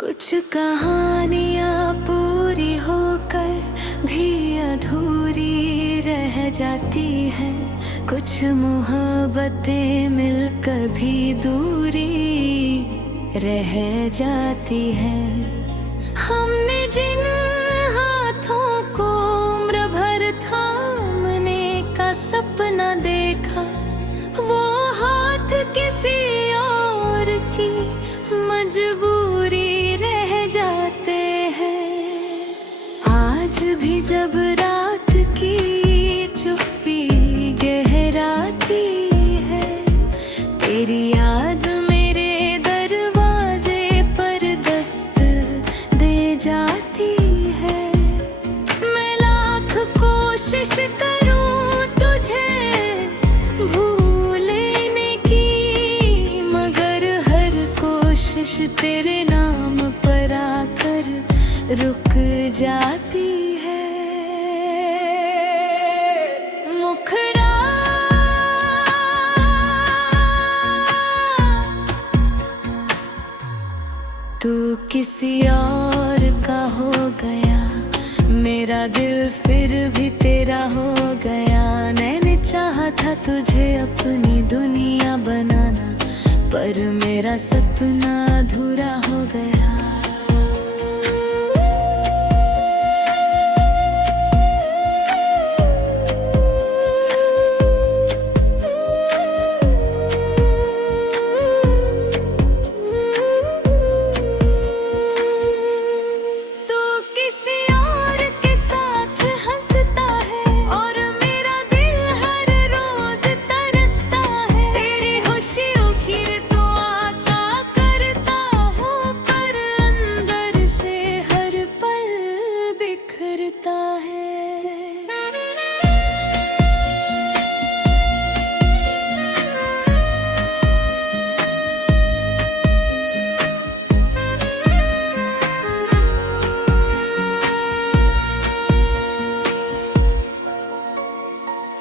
कुछ कहानियाँ पूरी होकर भी अधूरी रह जाती हैं। कुछ मोहब्बतें मिलकर भी दूरी रह जाती है। हमने जिन हाथों को उम्र भर थामने का सपना देखा, वो हाथ किसी और की मजबूरी रह जाते हैं। आज भी जब रात की चुप्पी गहराती है, तेरी याद मेरे दरवाजे पर दस्त दे जाती है। मैं लाख कोशिश करूं तुझे भूलने की, मगर हर कोशिश तेरे नाम पर आकर रुक जाती है। मुखड़ा तू किसी और का हो गया, मेरा दिल फिर भी तेरा हो गया। मैंने चाहा था तुझे अपनी दुनिया बनाना, पर मेरा सपना अधूरा हो गया।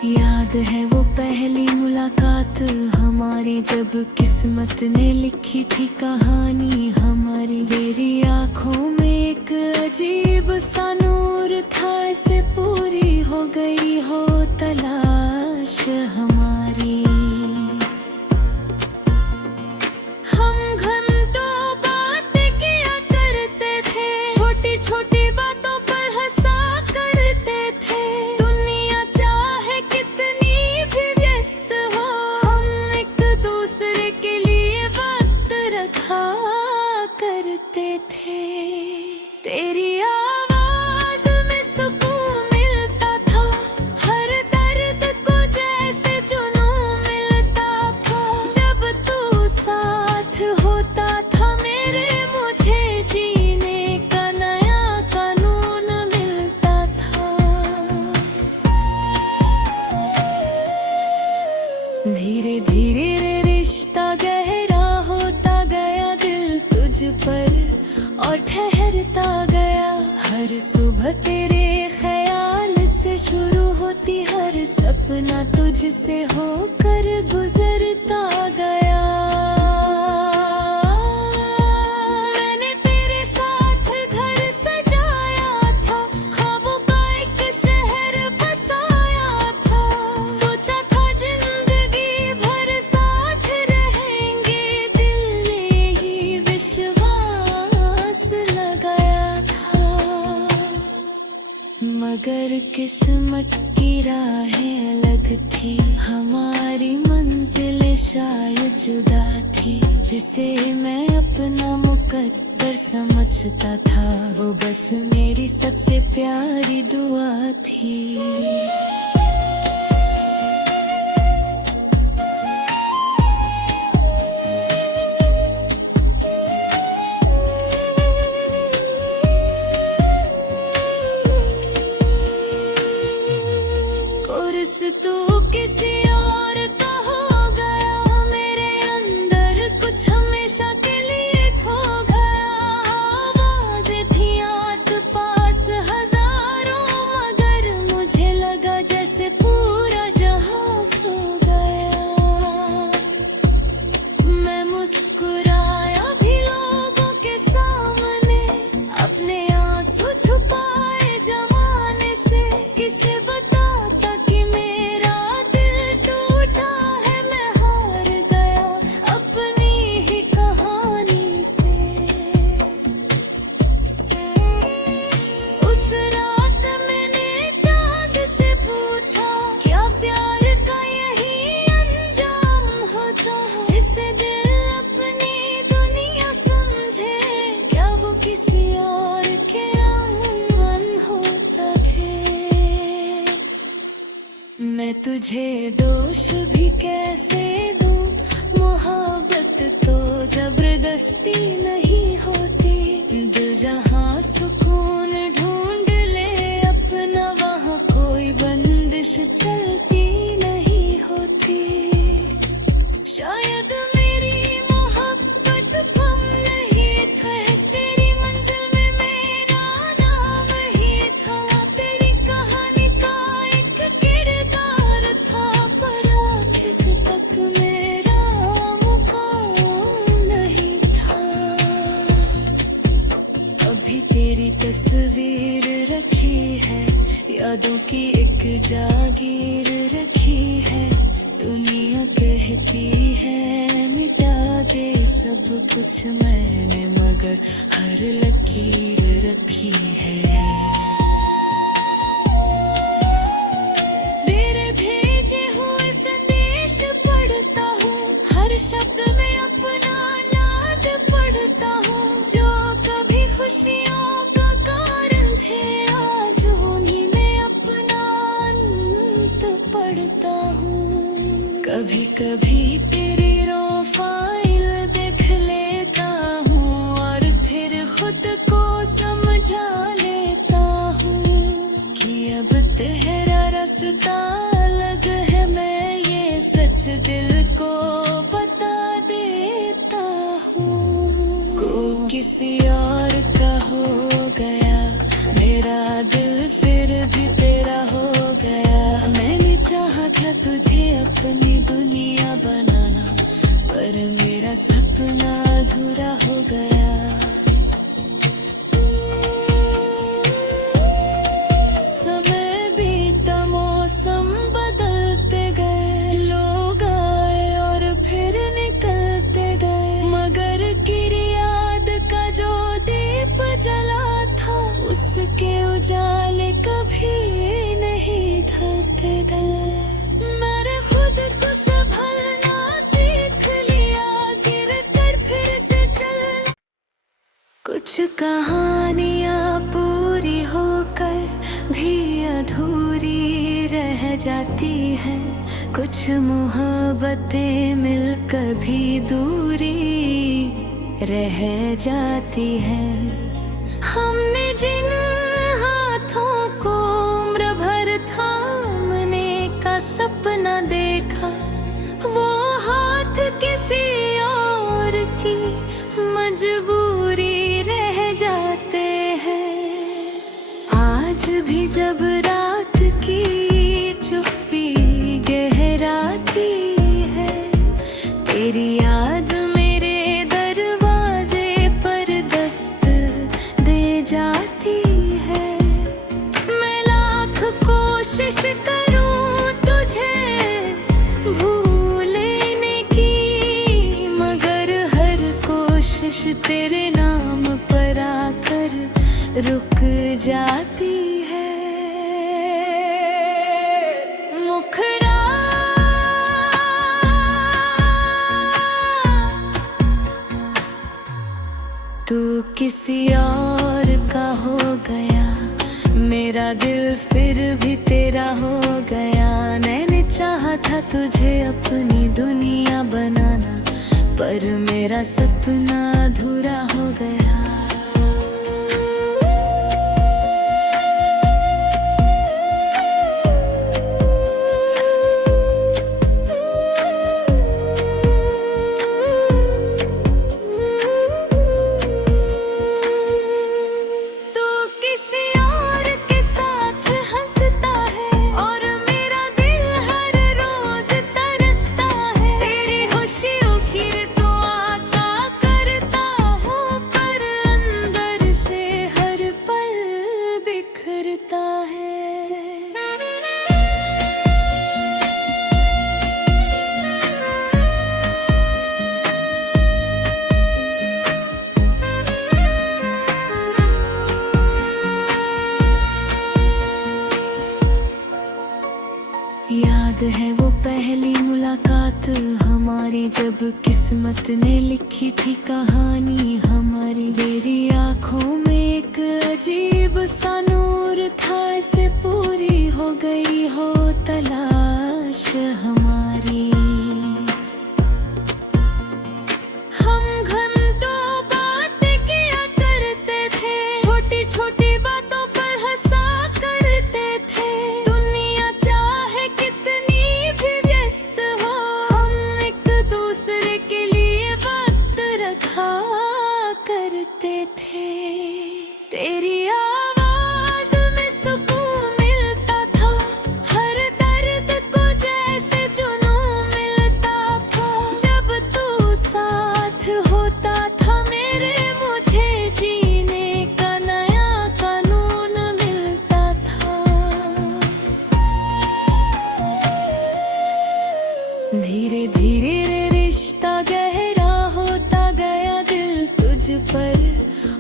याद है वो पहली मुलाकात हमारी, जब किस्मत ने लिखी थी कहानी हमारी। मेरी आँखों में एक अजीब सा नूर था, ऐसे पूरी हो गई हो तलाश हमारी। हम घंटों बात किया करते थे, छोटी छोटी बातों पर हंसा करते थे। दुनिया चाहे कितनी भी व्यस्त हो, हम एक दूसरे के लिए वक्त रखा करते थे। तेरी आवाज में सुकून मिलता था, हर दर्द को जैसे जुनून मिलता था। जब तू साथ होता था मेरे, मुझे जीने का नया कानून मिलता था। धीरे धीरे रे रिश्ता गहरा होता गया, दिल तुझ पर और ठहरता गया। हर सुबह तेरे ख्याल से शुरू होती, हर सपना तुझसे होकर गुजरता गया। मैंने तेरे साथ घर सजाया था, ख्वाबों का एक शहर बसाया था। सोचा था जिंदगी भर साथ रहेंगे, दिल ने ही विश्वास लगाया था। मगर किस्मत की राहें अलग थी, हमारी मंजिलें शायद जुदा थी। जिसे मैं अपना मुकद्दर समझता था, वो बस मेरी सबसे प्यारी दुआ थी। तू किसी और का हो गया, मेरे अंदर कुछ हमेशा के लिए खो गया। आवाज़ें थी आस पास हजारों, मगर मुझे लगा जैसे किसी और के अमन होता है। मैं तुझे दोष भी कैसे दूं, मोहब्बत तो जबरदस्ती नहीं होती। दिल जहाँ सुकून ढूंढ ले अपना, वहाँ कोई बंदिश चलती नहीं होती। शायद मेरी मोहब्बत कम नहीं था, तेरी मंजिल में मेरा नाम ही था। तेरी कहानी का एक किरदार था, पर आखिर तक मेरा मुकाम नहीं था। अभी तेरी तस्वीर रखी है, यादों की एक जागीर रखी है। दुनिया कहती है मिटा दे सब कुछ मैंने, मगर हर लकीर रखी है। तेरे भेजे हुए संदेश पढ़ता हूँ, हर शब्द में अपना नाद पढ़ता हूँ। जो कभी खुशियों का कारण थे, आज उन्हीं में अपना अंत पढ़ता हूँ। कभी कभी तेरी प्रोफाइल देख लेता हूँ, और फिर खुद को समझा लेता हूँ कि अब तेरा रास्ता अलग है। मैं ये सच दिल को बता देता हूँ। को किसी और का हो गया, मेरा दिल फिर भी तेरा हो गया। मैंने चाहा था तुझे अपनी दुनिया बनाना, पर मेरा सपना अधूरा हो गया। समय बीता, मौसम बदलते गए, लोग आए और फिर निकलते गए, मगर तेरी याद का जो दीप जला था, उसके उजाले कभी नहीं थकते गए। मैंने खुद को संभलना सीख लिया, गिर कर फिर से चलना। कुछ कहानियाँ पूरी होकर भी अधूरी रह जाती हैं, कुछ मोहब्बतें मिलकर भी दूरी रह जाती हैं। हमने जिन हाथों को उम्र भर थामने का सपना देखा, वो हाथ किसी और की मजबूरी रह जाते हैं। आज भी जब रात की चुप्पी गहराती है, तेरी याद मेरे दरवाजे पर दस्त दे जाती है। मैं लाख कोशिश करूं तुझे भूलने की, मगर हर कोशिश तेरे नाम पर आकर रुक जाती है। मुखड़ा तू किसी और का हो गया, मेरा दिल फिर भी तेरा हो गया। मैंने चाहा था तुझे अपनी दुनिया बनाना, पर मेरा सपना अधूरा हो गया। याद है वो पहली मुलाकात हमारी, जब किस्मत ने लिखी थी कहानी हमारी। तेरी आँखों आते थे। तेरी आवाज में सुकून मिलता था, हर दर्द को जैसे जुनून मिलता था। जब तू साथ होता था मेरे, मुझे जीने का नया कानून मिलता था। धीरे धीरे रिश्ता गहरा होता गया, दिल तुझ पर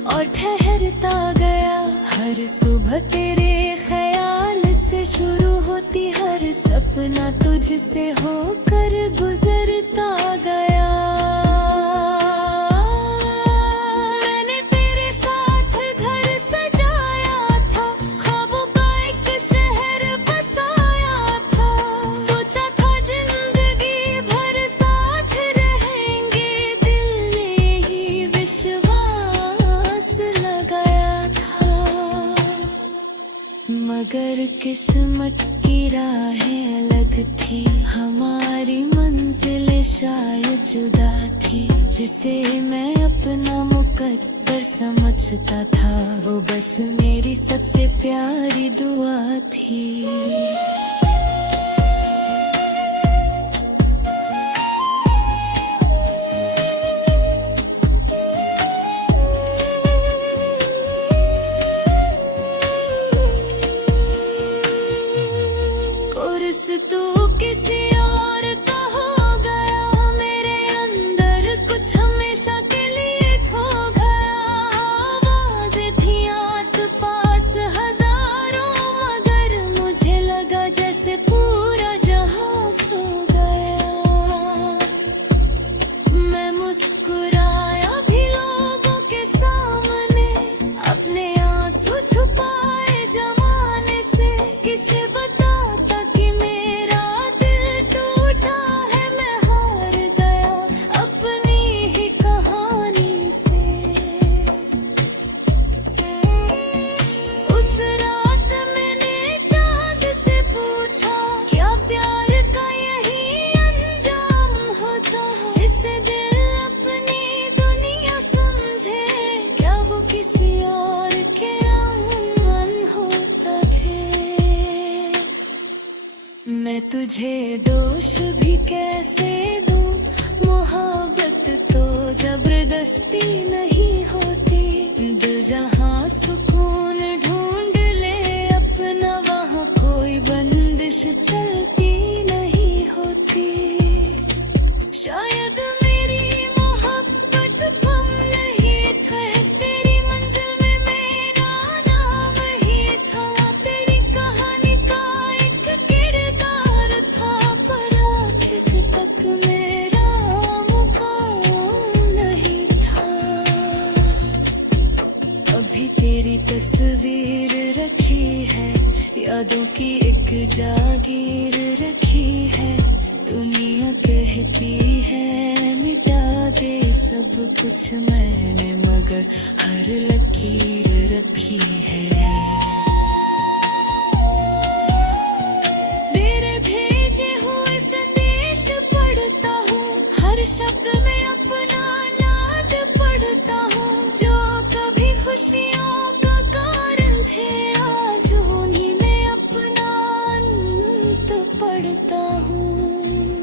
और ठहरता गया। हर सुबह तेरे ख्याल से शुरू होती, हर सपना तुझसे होकर गुजरता गया। मैंने तेरे साथ घर सजाया था, ख्वाबों का एक शहर बसाया था। सोचा था जिंदगी भर साथ रहेंगे, दिल ने ही विश्वास लगाया था। मगर किस्मत की राहें अलग थी, हमारी मंजिलें शायद जुदा थी। जिसे मैं अपना मुकद्दर समझता था, वो बस मेरी सबसे प्यारी दुआ थी। तू किसी और का हो गया, मेरे अंदर कुछ हमेशा के लिए खो गया। आवाज़ें थी आस पास हजारों, मगर मुझे लगा जैसे पूरा जहां सो गया। मैं मुस्कुराया भी लोगों के सामने, अपने आंसू छुपाए जमाने से। किसे बताता कि मेरा दिल टूटा है, मैं हार गया अपनी ही कहानी से। उस रात मैंने चांद से पूछा, क्या प्यार का यही अंजाम होता है? जिसे दिल अपनी दुनिया समझे, क्या वो किसी और के अरमान होता थे? मैं तुझे दोष भी कैसे दूं, मोहब्बत तो जबरदस्ती नहीं होती। दिल जहां सुकून ढूंढ ले अपना, वहां कोई बंदिश चलती नहीं होती। शायद मेरी मोहब्बत कम नहीं था, तेरी मंजिल में मेरा नाम ही था। तेरी कहानी का एक किरदार था, पर आखिर तक मेरा मुकाम नहीं था। अभी तेरी तस्वीर रखी है, यादों की एक जागीर रखी है। दुनिया कहती है मिटा दे सब कुछ मैंने, मगर हर लकीर रखी है। तेरे भेजे हुए संदेश पढ़ता हूँ, हर शब्द में अपना नाद पढ़ता हूँ। जो कभी खुशियों का कारण थे, आज उन्हीं में अपना अंत पढ़ता हूँ।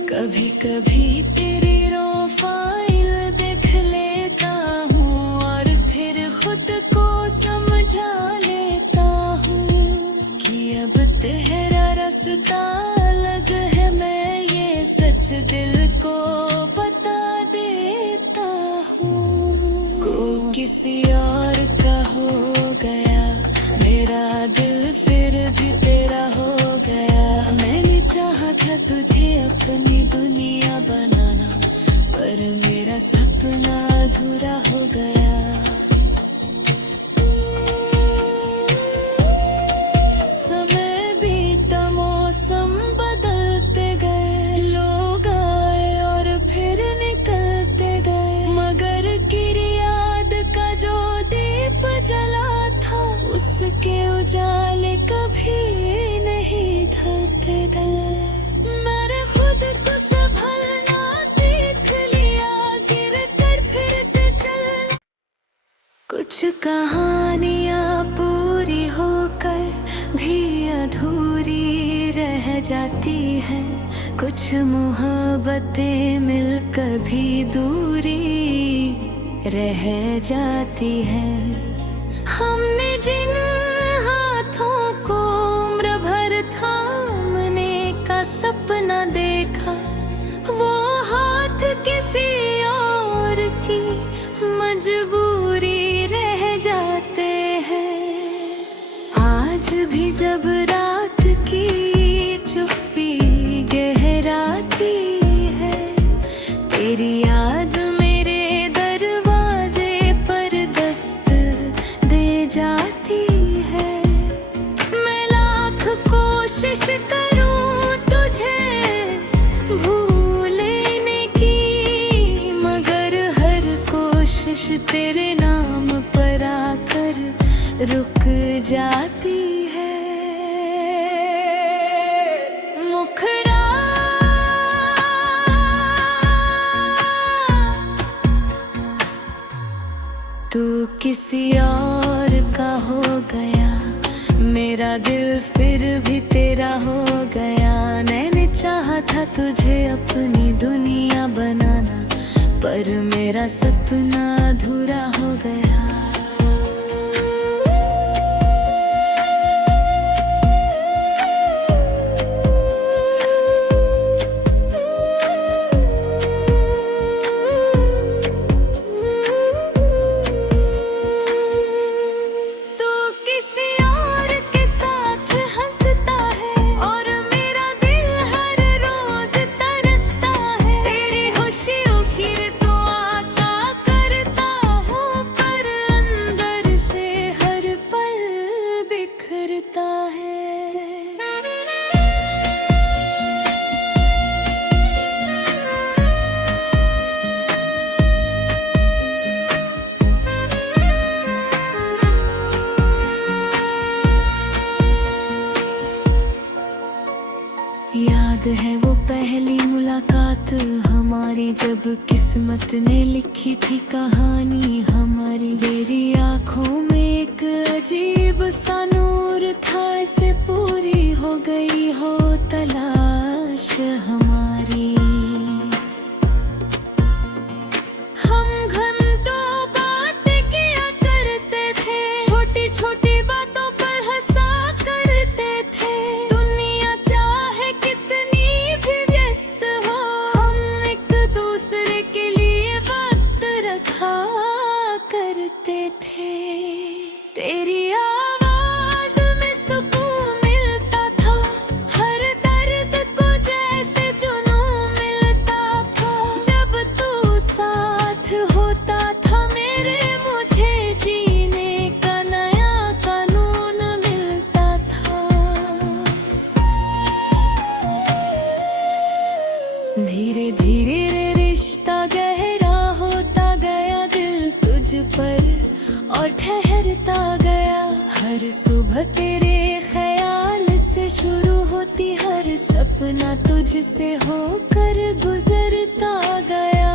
कभी कभी तेरी प्रोफाइल देख लेता हूँ, और फिर खुद को समझा लेता हूँ कि अब तेरा रास्ता अलग है। मैं ये सच दिल को बता देता हूँ। को किसी और का हो गया, मेरा दिल फिर भी तेरा हो गया। मैंने चाहा था तुझे अपनी दुनिया बनाना, पर मेरा सपना अधूरा हो गया। समय बीता, मौसम बदलते गए, लोग आए और फिर निकलते गए। मगर गिरी याद का जो दीप जला था, उसके उजाले कभी नहीं ढलते गए। मैंने खुद को संभलना सीख लिया, गिर कर फिर से चलना। कुछ कहानियाँ पूरी होकर भी अधूरी रह जाती है, कुछ मोहब्बतें मिलकर भी दूरी रह जाती है। हमने जिन हाथों को उम्र भर थामने का सपना देखा, वो हाथ किसी और की मजबूरी रह जाते हैं। आज भी जब रात की चुप्पी गहराती है, तेरी याद मेरे दरवाजे पर दस्त दे जाती है। मैं लाख कोशिश करूं तुझे भूलने की, मगर हर कोशिश तेरे नाम पर आकर रुक जाती है। मुखड़ा तू किसी और का हो गया, मेरा दिल फिर भी तेरा हो गया। मैंने चाहा था तुझे अपनी दुनिया बनाना, पर मेरा सपना अधूरा हो गया। याद है वो पहली मुलाकात हमारी, जब किस्मत ने लिखी थी कहानी हमारी। तेरी आँखों में एक अजीब सा नूर था, ऐसे पूरी हो गई हो तलाश हमारी। हम घंटों बातें किया करते थे, छोटी छोटी बातों पर हंसा करते थे। दुनिया चाहे कितनी भी व्यस्त हो, हम एक दूसरे के लिए वक्त रखा करते थे। तेरी आवाज में सुकून मिलता था, हर दर्द को जैसे जुनून मिलता था। जब तू साथ होता था मेरे, मुझे जीने का नया कानून मिलता था। धीरे धीरे रिश्ता गहरा होता गया, दिल तुझ पर और ठहरता गया। हर सुबह तेरे ख्याल से शुरू होती, हर सपना तुझसे होकर गुजरता गया।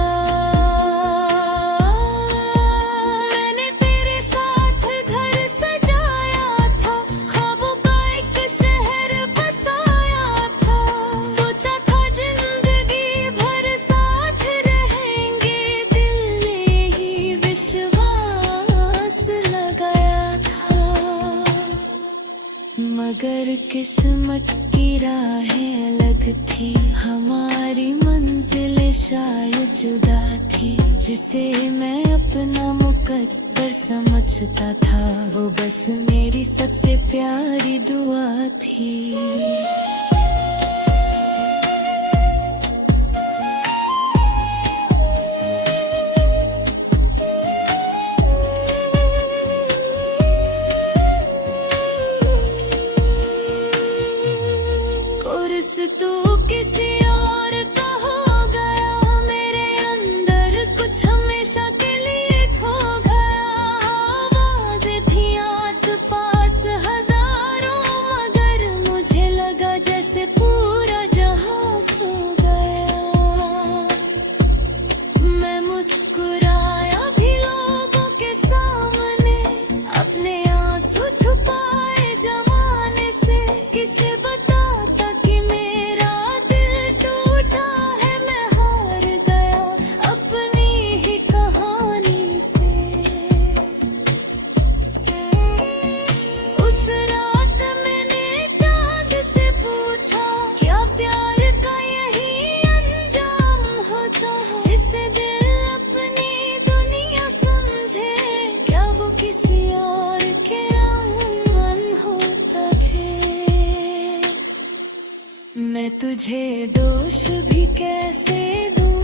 मैंने तेरे साथ घर सजाया था, ख्वाबों का एक शहर बसाया था। सोचा था जिंदगी भर साथ रहेंगे, दिल ने ही विश्वास लगाया था। मगर किस्मत की राहें अलग थी, हमारी मंजिलें शायद जुदा थी। जिसे मैं अपना मुकद्दर समझता था, वो बस मेरी सबसे प्यारी दुआ थी। कुर्स तू किसी और का हो गया, मेरे अंदर कुछ हमेशा के लिए खो गया। आवाज़ें थी आस पास हजारों, मगर मुझे लगा जैसे किसी और के मन होता थे। मैं तुझे दोष भी कैसे दूं,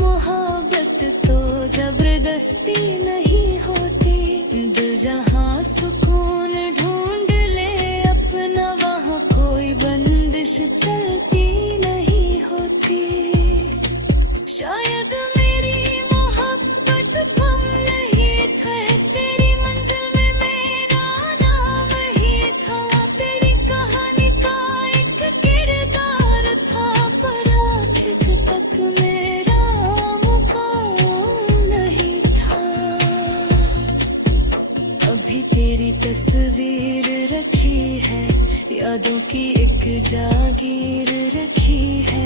मोहब्बत तो जबरदस्ती नहीं होती। दिल जहाँ सुकून ढूंढ ले अपना, वहाँ कोई बंदिश चलती नहीं होती। शायद मेरी मोहब्बत कम नहीं ठहस, तेरी मंजिल में मेरा नाम ही था। तेरी कहानी का एक किरदार था, पर आखिर तक मेरा मुकाम नहीं था। अभी तेरी तस्वीर रखी है, यादों की एक जागीर रखी है।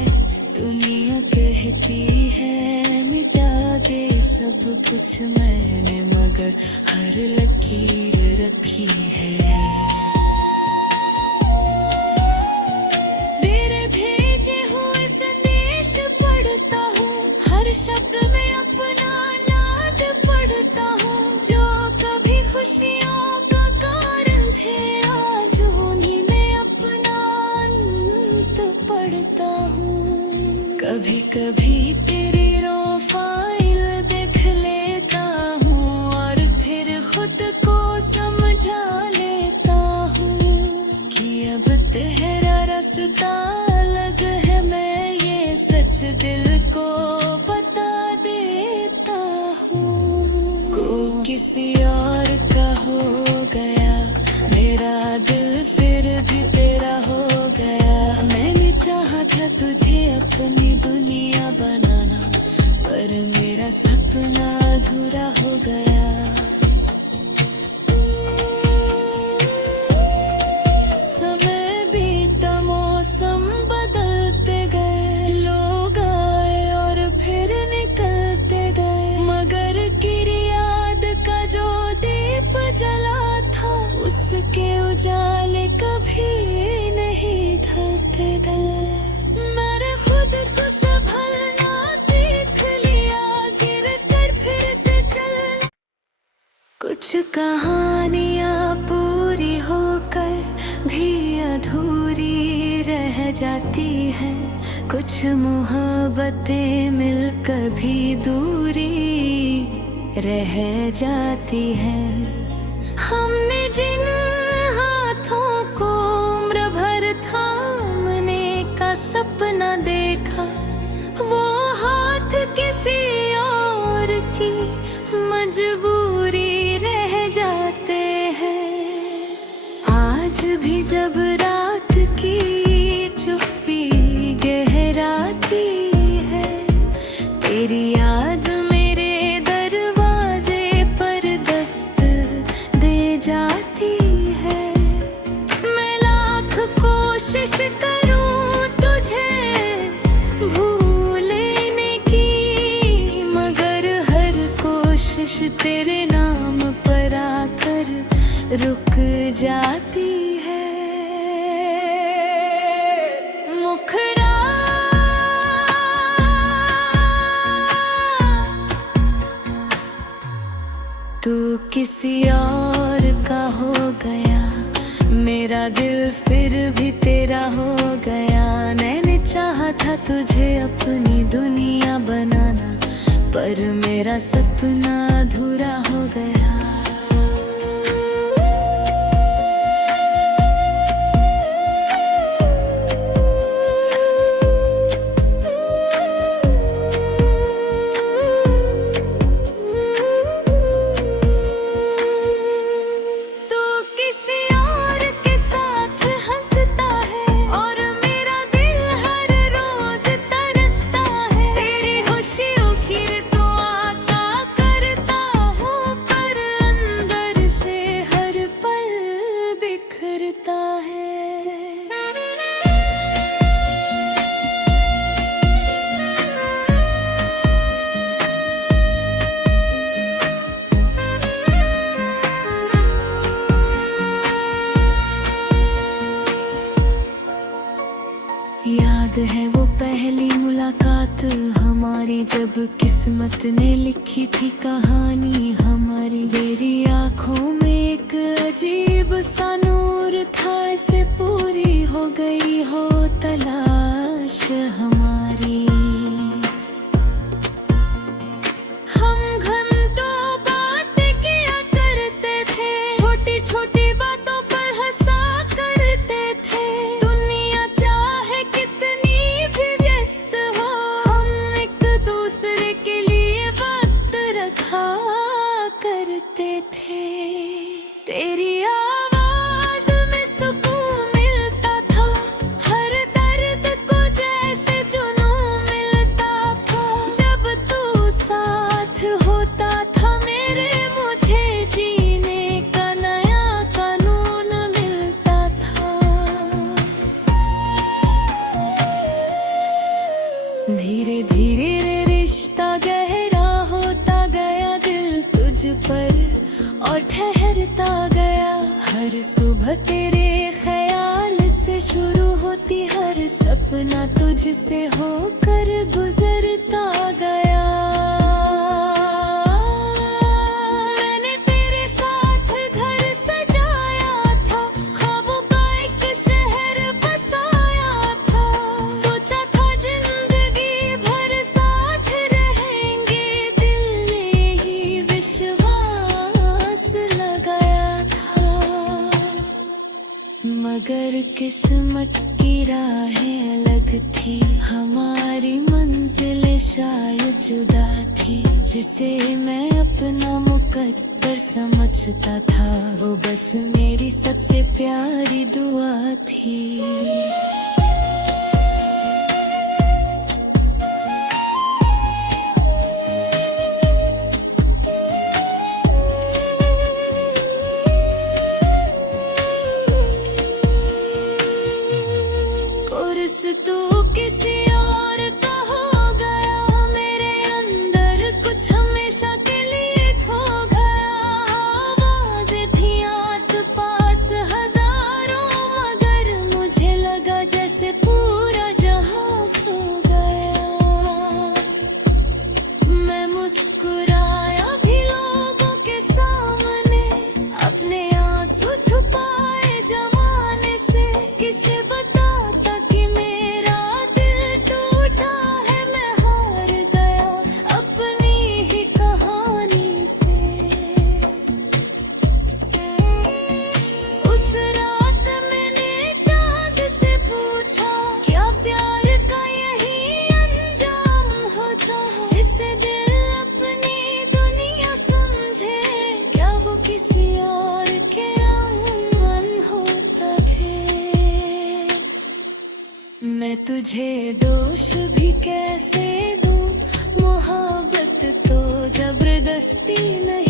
दुनिया कहती है मिटा दे सब कुछ मैंने, मगर हर लकीर रखी है। तेरे भेजे हुए संदेश पढ़ता हूँ, हर शब्द में अपना नाद पढ़ता हूँ। जो कभी खुशियों का कारण थे, आज उन्हीं में अपना अंत पढ़ता हूँ। कभी कभी तेरी प्रोफाइल देख लेता हूँ, और फिर खुद को समझा लेता हूँ कि अब तेरा रास्ता अलग है। मैं ये सच दिल को बता देता हूँ। को किसी और का हो गया, मेरा दिल फिर भी तेरा हो गया। मैंने चाहा था तुझे अपनी दुनिया बनाना, पर मेरा सपना अधूरा हो गया। समय बीता, मौसम बदलते गए, लोग आए और फिर निकलते गए, मगर तेरी याद का जो दीप जला था, उसके उजाले कभी नहीं ढलते गए। मैंने खुद को संभलना सीख लिया, गिर कर फिर से चलना। कुछ कहानियाँ पूरी होकर भी अधूरी रह जाती है, कुछ मोहब्बतें मिलकर भी दूरी रह जाती है। हमने जिन हाथों को उम्र भर थामने का सपना देखा, वो हाथ किसी और की मजबूरी रह जाते हैं। आज भी जब रात की चुप्पी गहराती है, तेरी याद मेरे दरवाजे पर दस्त दे जाती है। मैं लाख कोशिश करूं तुझे भूलने की, मगर हर कोशिश तेरे नाम पर आकर रुक जाती है। मुखड़ा तू किसी और का हो गया, मेरा दिल फिर भी तेरा हो गया। मैंने चाहा था तुझे अपनी दुनिया बनाना, पर मेरा सपना अधूरा हो गया। याद है वो पहली मुलाकात हमारी, जब किस्मत ने लिखी थी कहानी हमारी। मेरी आँखों अजीब सा नूर था, ऐसे पूरी हो गई हो तलाश हमारी। हम घंटों बात किया करते थे, छोटी छोटी बातों पर हंसा करते थे। दुनिया चाहे कितनी भी व्यस्त हो, हम एक दूसरे के लिए वक्त रखा करते थे। तेरी आवाज में सुकून मिलता था, हर दर्द को जैसे जुनून मिलता था। जब तू साथ होता था मेरे, मुझे जीने का नया कानून मिलता था। धीरे धीरे रिश्ता गहरा होता गया, दिल तुझ पर और ठहरता गया। हर सुबह तेरे ख्याल से शुरू होती, हर सपना तुझसे होकर गुजरता गया। मैंने तेरे साथ घर सजाया था, ख्वाबों का एक शहर बसाया था। सोचा था जिंदगी भर साथ रहेंगे, दिल ने ही विश्वास लगाया था। मगर किस्मत की राहें अलग थी, हमारी मंजिलें शायद जुदा थी। जिसे मैं अपना मुकद्दर समझता था, वो बस मेरी सबसे प्यारी दुआ थी। कुर्स तू किसी और का हो गया, मेरे अंदर कुछ हमेशा के लिए खो गया। आवाज़ें थी आस पास हजारों, मगर मुझे लगा जैसे पूरा जहां सो गया। मैं मुस्कुराया भी लोगों के सामने, अपने आंसू छुपाए जमाने से। किसे बताता कि मेरा दिल टूटा है, मैं हार गया अपनी ही कहानी से। उस रात मैंने चांद से पूछा, क्या प्यार का यही अंजाम होता है? जिसे दिल अपनी दुनिया समझे, क्या वो किसी और के अमन होता थे? मैं तुझे दोष भी कैसे दूं, मोहब्बत तो जबरदस्ती नहीं।